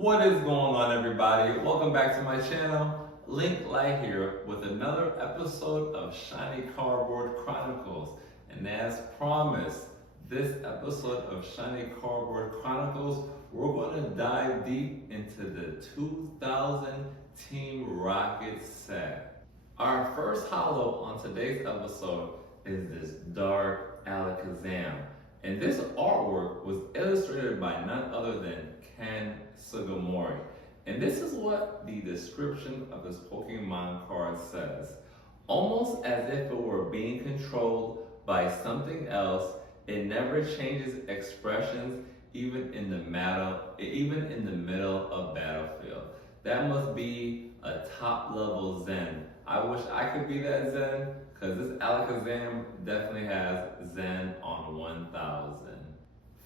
What is going on, everybody? Welcome back to my channel. Link Light here with another episode of Shiny Cardboard Chronicles. And as promised, this episode of Shiny Cardboard Chronicles, we're going to dive deep into the 2000 Team Rocket set. Our first holo on today's episode is this dark Alakazam. And this artwork was illustrated by none other than Ken Sugimori. And this is what the description of this Pokemon card says. Almost as if it were being controlled by something else, it never changes expressions even in the middle of battlefield. That must be a top level Zen. I wish I could be that Zen, because this Alakazam definitely has Zen on 1000.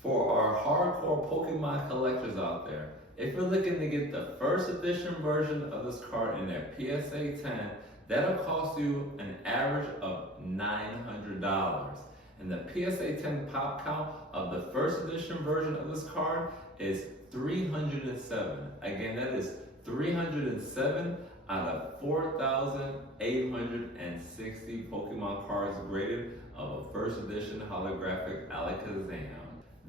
For our hardcore Pokemon collectors out there, if you're looking to get the first edition version of this card in their PSA 10, that'll cost you an average of $900. And the PSA 10 pop count of the first edition version of this card is 307. Again, that is 307 out of 4,860 Pokemon cards graded of a first edition holographic Alakazam.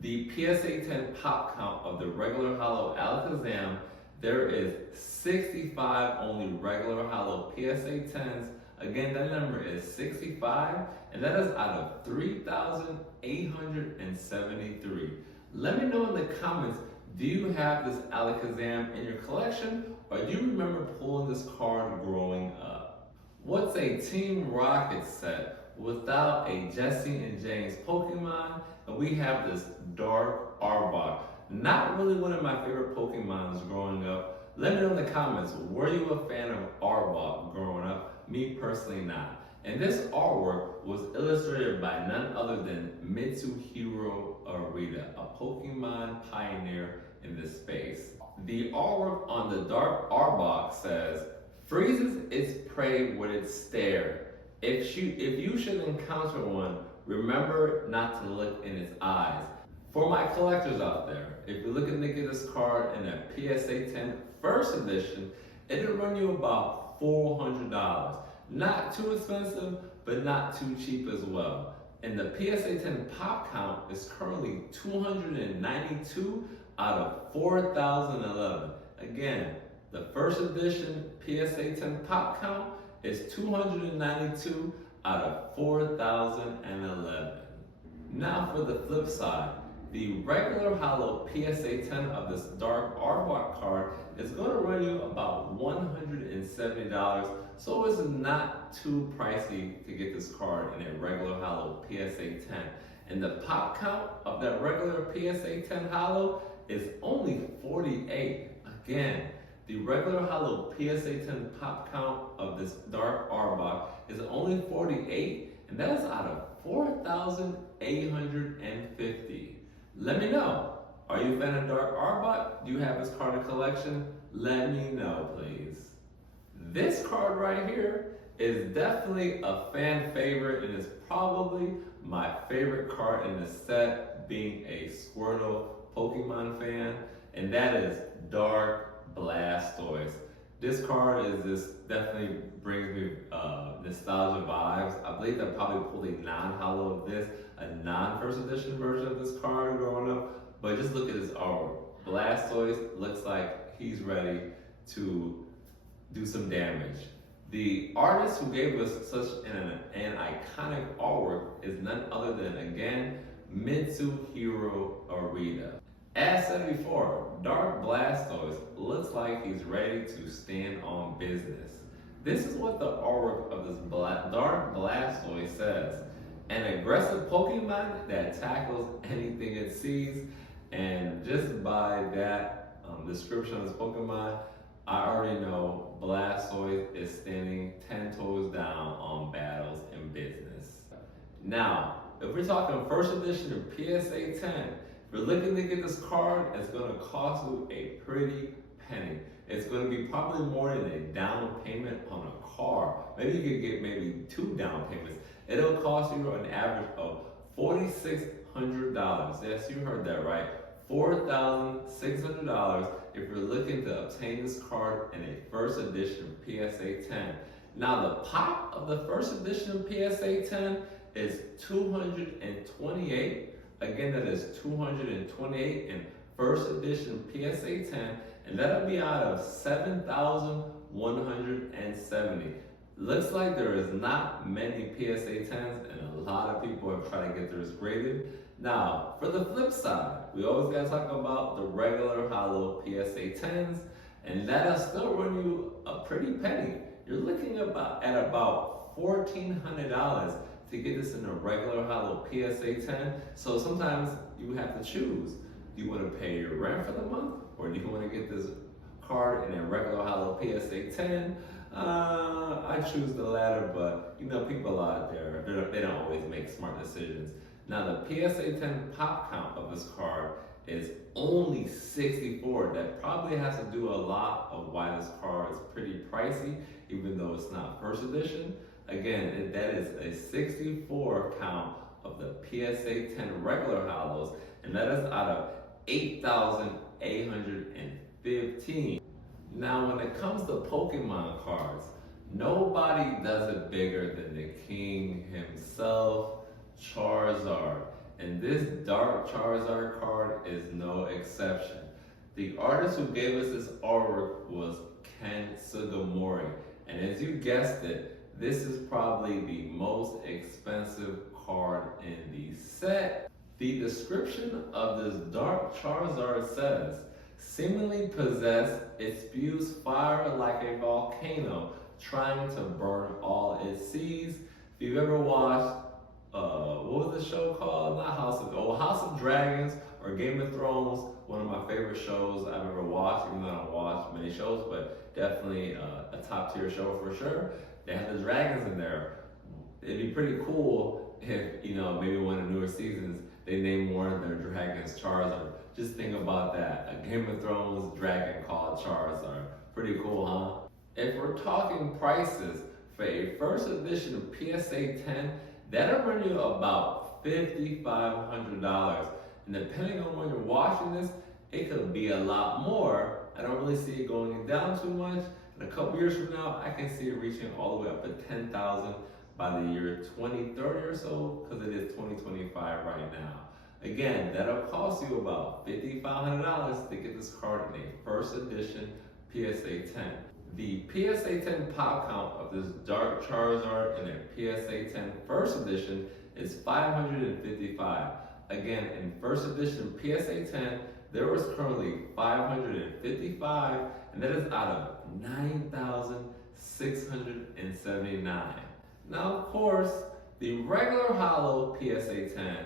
The PSA 10 pop count of the regular holo Alakazam, there is 65 only regular holo PSA 10s. Again, that number is 65, and that is out of 3,873. Let me know in the comments, do you have this Alakazam in your collection, or do you remember pulling this card growing up? What's a Team Rocket set without a Jesse and James Pokemon? And we have this dark Arbok. Not really one of my favorite Pokemons growing up. Let me know in the comments, were you a fan of Arbok growing up? Me personally not. And this artwork was illustrated by none other than Mitsuhiro Arita, a Pokemon pioneer in this space. The artwork on the dark Arbok says, freezes its prey with its stare. If you should encounter one, remember not to look in its eyes. For my collectors out there, if you're looking to get this card in a PSA 10 first edition, it'll run you about $400. Not too expensive, but not too cheap as well. And the PSA 10 pop count is currently 292 out of 4,011. Again, the first edition PSA 10 pop count is 292 out of 4,011. Now for the flip side, the regular holo PSA 10 of this dark Arbok card is going to run you about $170, so it's not too pricey to get this card in a regular holo PSA 10. And the pop count of that regular PSA 10 holo is only 48. Again, the regular holo PSA 10 pop count of this dark Arbok is only 48, and that is out of 4,850. Let me know. Are you a fan of dark Arbok? Do you have this card in collection? Let me know, please. This card right here is definitely a fan favorite, and is probably my favorite card in the set, being a Squirtle Pokemon fan, and that is Dark Blastoise. This card definitely brings me nostalgia vibes. I believe they probably pulled a non-holo of this, a non-first edition version of this card growing up. But just look at this artwork. Blastoise looks like he's ready to do some damage. The artist who gave us such an iconic artwork is none other than, again, Mitsuhiro Arita. As said before, Dark Blastoise looks like he's ready to stand on business. This is what the artwork of this Dark Blastoise says. An aggressive Pokemon that tackles anything it sees. And just by that description of this Pokemon, I already know Blastoise is standing 10 toes down on battles and business. Now, if we're talking first edition of PSA 10, if you're looking to get this card, it's going to cost you a pretty penny. It's going to be probably more than a down payment on a car. Maybe you could get maybe 2 down payments. It'll cost you an average of $4,600. Yes, you heard that right. $4,600, if you're looking to obtain this card in a first edition PSA 10. Now the pop of the first edition PSA 10 is 228. Again, that is 228 in first edition PSA 10, and that'll be out of 7,170. Looks like there is not many PSA 10s, and a lot of people have tried to get theirs graded. Now, for the flip side, we always gotta talk about the regular hollow PSA 10s, and that'll still run you a pretty penny. You're looking at about $1,400 to get this in a regular hollow PSA 10. So sometimes you have to choose. Do you want to pay your rent for the month, or do you want to get this card in a regular hollow PSA 10? I choose the latter, but you know, people out there, they don't always make smart decisions. Now the PSA 10 pop count of this card is only 64. That probably has to do a lot of why this card is pretty pricey, even though it's not first edition. Again, that is a 64 count of the PSA 10 regular hollows, and that is out of 8,815. Now, when it comes to Pokemon cards, nobody does it bigger than the king himself, Charizard. And this Dark Charizard card is no exception. The artist who gave us this artwork was Ken Sugimori. And as you guessed it, this is probably the most expensive card in the set. The description of this Dark Charizard says, seemingly possessed, it spews fire like a volcano, trying to burn all it sees. If you've ever watched, what was the show called? Not House of Dragons or Game of Thrones, one of my favorite shows I've ever watched, even though I don't watch many shows, but definitely a top tier show for sure. They have the dragons in there. It'd be pretty cool if, you know, maybe one of the newer seasons, they name one of their dragons Charizard. Just think about that. A Game of Thrones dragon called Charizard. Pretty cool, huh? If we're talking prices, for a first edition PSA 10, that'll run you about $5,500. And depending on when you're watching this, it could be a lot more. I don't really see it going down too much. In a couple years from now, I can see it reaching all the way up to $10,000 by the year 2030 or so, because it is 2025 right now. Again, that'll cost you about $5,500 to get this card in a first edition PSA 10. The PSA 10 pop count of this Dark Charizard in a PSA 10 first edition is 555. Again, in first edition PSA 10, there was currently 555, and that is out of 9,679. Now, of course, the regular hollow PSA 10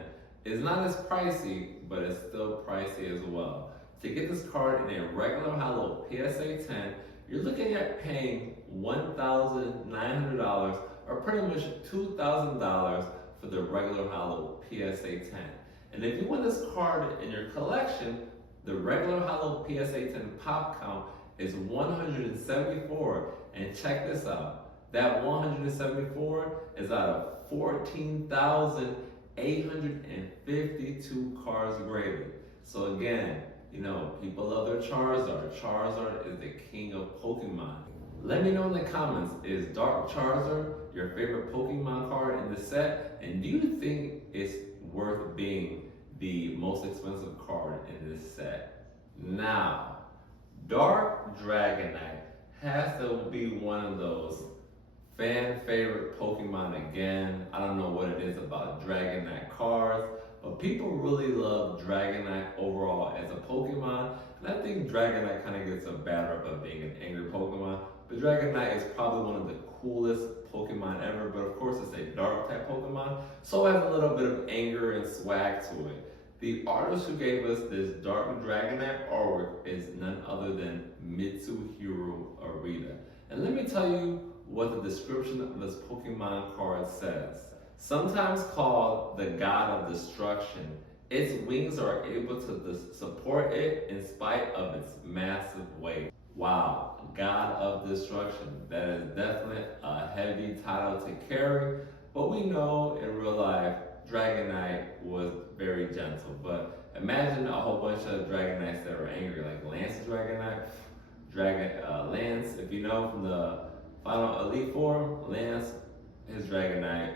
is not as pricey, but it's still pricey as well. To get this card in a regular hollow PSA 10, you're looking at paying $1,900 or pretty much $2,000 for the regular hollow PSA 10. And if you want this card in your collection, the regular hollow PSA 10 pop count is 174. And check this out. That 174 is out of 14,852 cards graded. So again, you know, people love their Charizard. Charizard is the king of Pokemon. Let me know in the comments, is Dark Charizard your favorite Pokemon card in the set? And do you think it's worth being the most expensive card in this set? Now, Dark Dragonite has to be one of those fan favorite Pokemon again. I don't know what it is about Dragonite cards, but people really love Dragonite overall as a Pokemon. And I think Dragonite kind of gets a bad rep of being an angry Pokemon, but Dragonite is probably one of the coolest Pokemon ever, but of course it's a dark type Pokemon, so it has a little bit of anger and swag to it. The artist who gave us this Dark Dragonite artwork is none other than Mitsuhiro Arita. And let me tell you what the description of this Pokemon card says. Sometimes called the God of Destruction, its wings are able to support it in spite of its massive weight. Wow, God of Destruction. That is definitely a heavy title to carry, but we know in real life, Dragonite was very gentle. But Imagine a whole bunch of Dragonites that are angry, like Lance's Dragonite, Lance, if you know from the final Elite form, Lance, his Dragonite,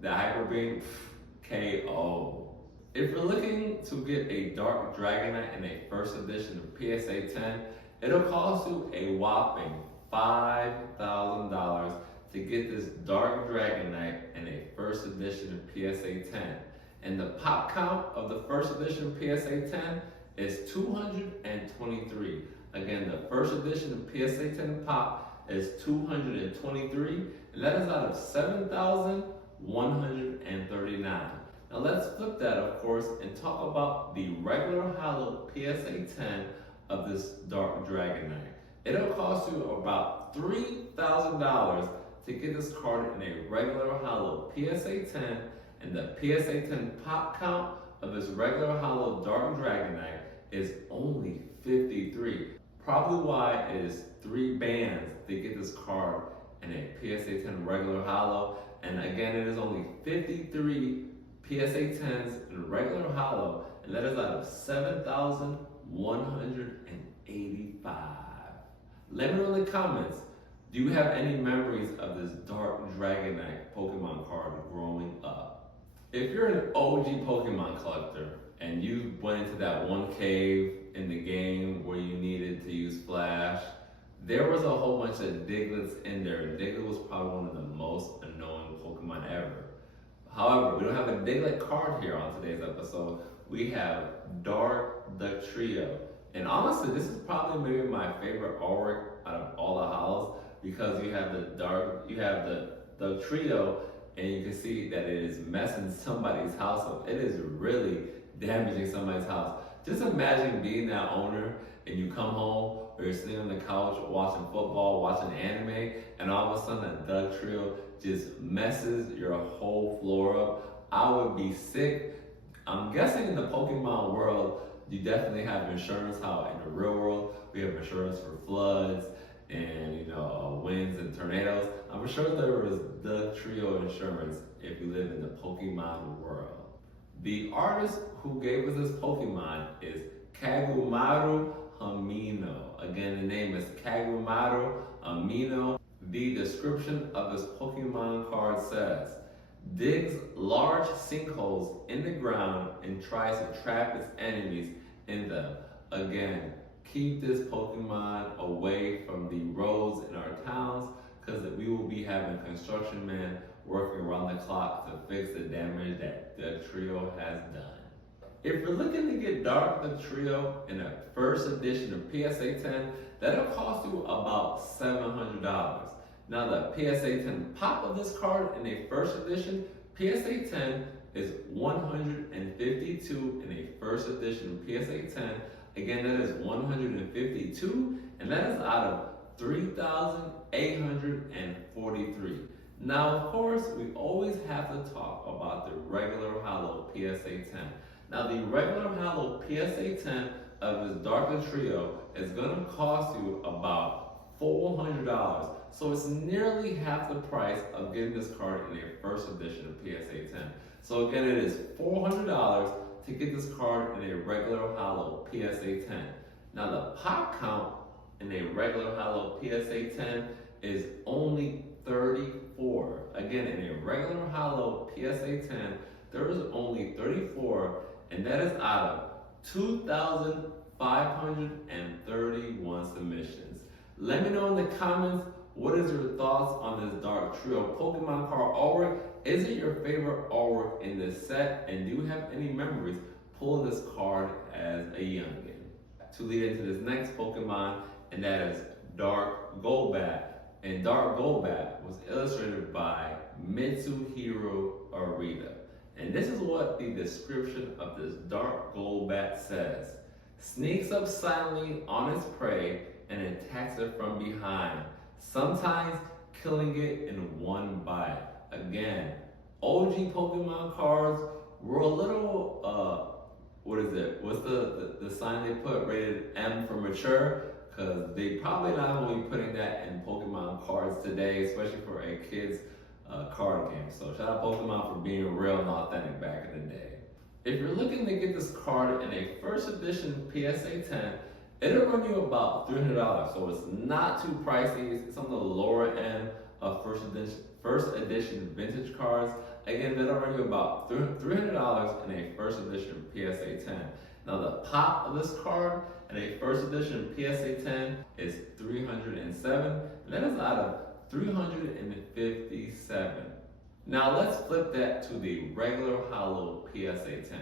the Hyper Beam, KO. If you're looking to get a Dark Dragonite in a first edition of PSA 10, it'll cost you a whopping $5,000 to get this Dark Dragonite in a first edition of PSA 10. And the pop count of the first edition of PSA 10 is 223. Again, the first edition of PSA 10 pop is 223, and that is out of 7,139. Now let's flip that, of course, and talk about the regular hollow PSA 10 of this Dark Dragonite. It'll cost you about $3,000 to get this card in a regular hollow PSA 10, and the PSA 10 pop count of this regular hollow Dark Dragonite is only 53. Probably why it is 3 bands to get this card in a PSA 10 regular hollow, and again, it is only 53 PSA 10s in regular hollow, and that is out of 7,185. Let me know in the comments, do you have any memories of this Dark Dragonite Pokemon card growing up? If you're an OG Pokemon collector and you went into that one cave in the game where you needed to use Flash, there was a whole bunch of Digletts in there. Diglett was probably one of the most annoying Pokemon ever. However, we don't have a Diglett card here on today's episode. We have Dark the Trio. And honestly, this is probably maybe my favorite artwork out of all the hollows, because you have the Trio, and you can see that it is messing somebody's house up. It is really damaging somebody's house. Just imagine being that owner and you come home or you're sitting on the couch watching football, watching anime, and all of a sudden the Trio just messes your whole floor up. I would be sick. I'm guessing in the Pokemon world, you definitely have insurance. How in the real world, we have insurance for floods and winds and tornadoes. I'm sure there was the Trio insurance if you live in the Pokemon world. The artist who gave us this Pokemon is Kagumaru Hamino. Again, the name is Kagumaru Hamino. The description of this Pokemon card says, digs large sinkholes in the ground and tries to trap its enemies in them. Again, keep this Pokemon away from the roads in our towns, because we will be having construction men working around the clock to fix the damage that the Trio has done. If you're looking to get Dark the Trio in a first edition of PSA 10, that'll cost you about $700. Now the PSA 10 pop of this card in a first edition, PSA 10 is 152 in a first edition of PSA 10. Again, that is 152, and that is out of 3,843. Now, of course, we always have to talk about the regular hollow PSA 10. Now, the regular hollow PSA 10 of this Dark Trio is going to cost you about $400. So it's nearly half the price of getting this card in a first edition of PSA 10. So again, it is $400 to get this card in a regular hollow PSA 10. Now, the pop count in a regular hollow PSA 10 is only 34. Again, in a regular hollow PSA 10, there is only 34, and that is out of 2,531 submissions. Let me know in the comments, what is your thoughts on this Dark Trio Pokemon card artwork? Is it your favorite artwork in this set? And do you have any memories pulling this card as a youngin? To lead into this next Pokemon, and that is Dark Golbat. And Dark Golbat was illustrated by Mitsuhiro Arita. And this is what the description of this Dark Golbat says. Sneaks up silently on its prey and attacks it from behind, sometimes killing it in one bite. Again, OG Pokemon cards were a little, what's the sign they put, rated M for mature? Because they probably not going to be putting that in Pokemon cards today, especially for a kid's card game. So shout out Pokemon for being real and authentic back in the day. If you're looking to get this card in a first edition PSA 10, it'll run you about $300, so it's not too pricey. It's on the lower end of first edition vintage cards. Again, that'll run you about $300 in a first edition PSA 10. Now the pop of this card in a first edition PSA 10 is 307, and that is out of 357. Now let's flip that to the regular hollow PSA 10.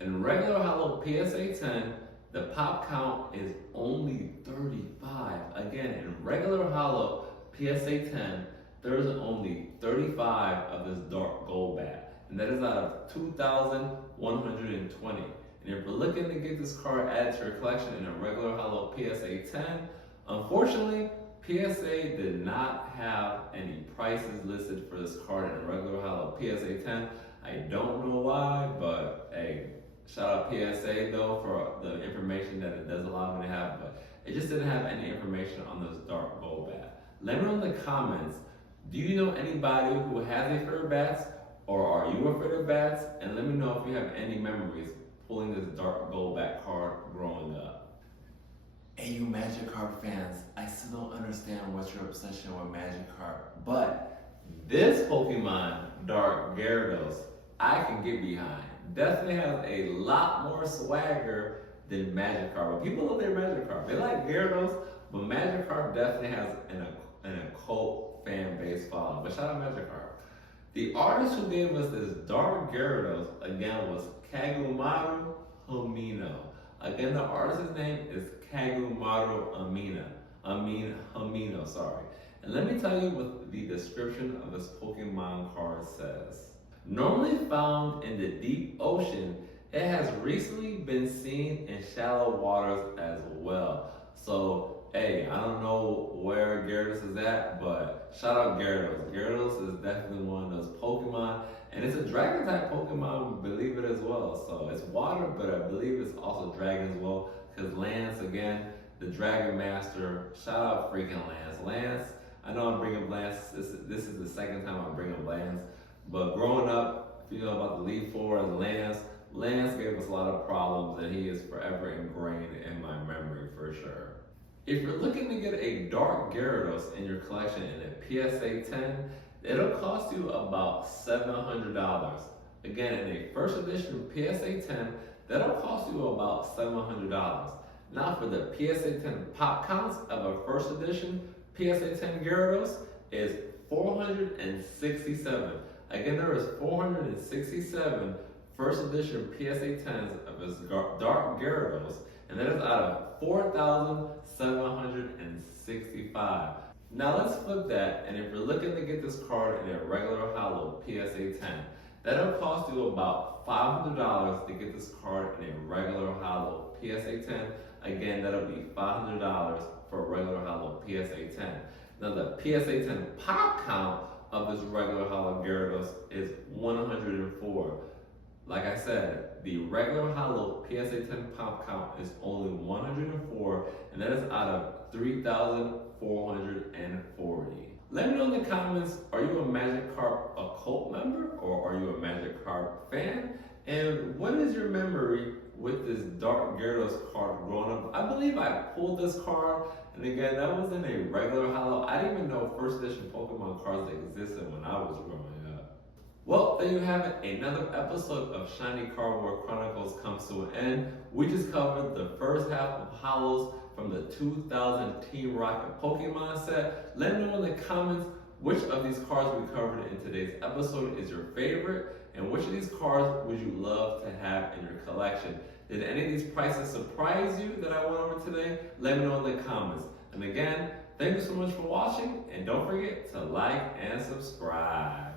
In regular hollow PSA 10, the pop count is only 35. Again, in regular hollow PSA 10, there's only 35 of this dark gold bat, and that is out of 2,120. And if you're looking to get this card added to your collection in a regular hollow PSA 10, unfortunately, PSA did not have any prices listed for this card in a regular hollow PSA 10. I don't know why, but hey, shout out PSA though for the information that it does allow me to have, but it just didn't have any information on this dark gold bat. Let me know in the comments, do you know anybody who has a fear of bats, or are you afraid of bats? And let me know if you have any memories pulling this dark gold bat card growing up. Hey, you Magikarp fans, I still don't understand what's your obsession with Magikarp, but this Pokemon, Dark Gyarados, I can get behind. Definitely has a lot more swagger than Magikarp. But people love their Magikarp. They like Gyarados, but Magikarp definitely has an occult fan base following. But shout out Magikarp. The artist who gave us this Dark Gyarados, again, was Kagumaru Hamino. Again, the artist's name is Kagumaru Hamino, sorry. And let me tell you what the description of this Pokemon card says. Normally found in the deep ocean, it has recently been seen in shallow waters as well. So, hey, I don't know where Gyarados is at, but shout out Gyarados. Gyarados is definitely one of those Pokemon, and it's a dragon type Pokemon, believe it as well. So it's water, but I believe it's also dragon as well, because Lance, again, the Dragon Master, shout out freaking Lance. Lance, I know I'm bringing Lance, this is the second time I'm bringing Lance, but growing up, if you know about the Elite Four and Lance gave us a lot of problems, and he is forever ingrained in my memory for sure. If you're looking to get a Dark Gyarados in your collection in a PSA 10, it'll cost you about $700. Again, in a first edition PSA 10, that'll cost you about $700. Now for the PSA 10 pop counts of a first edition PSA 10 Gyarados is 467. Again, there is 467 first edition PSA 10s of his Dark Gyarados, and that is out of 4,765. Now let's flip that, and if you're looking to get this card in a regular hollow PSA 10, that'll cost you about $500 to get this card in a regular hollow PSA 10. Again, that'll be $500 for a regular hollow PSA 10. Now the PSA 10 pop count of this regular hollow Gyarados is 104. Like I said, the regular hollow PSA 10 pop count is only 104, and that is out of 3,440. Let me know in the comments, are you a Magikarp occult member, or are you a Magikarp fan? And what is your memory with this Dark Gyarados card growing up? I believe I pulled this card, and again, that was in a regular hollow. I didn't even know first edition Pokemon cards existed when I was growing up. Well, there you have it. Another episode of Shiny Card War Chronicles comes to an end. We just covered the first half of hollows from the 2000 Team Rocket Pokemon set. Let me know in the comments which of these cards we covered in today's episode is your favorite, and which of these cards would you love to have in your collection. Did any of these prices surprise you that I went over today? Let me know in the comments. And again, thank you so much for watching, and don't forget to like and subscribe.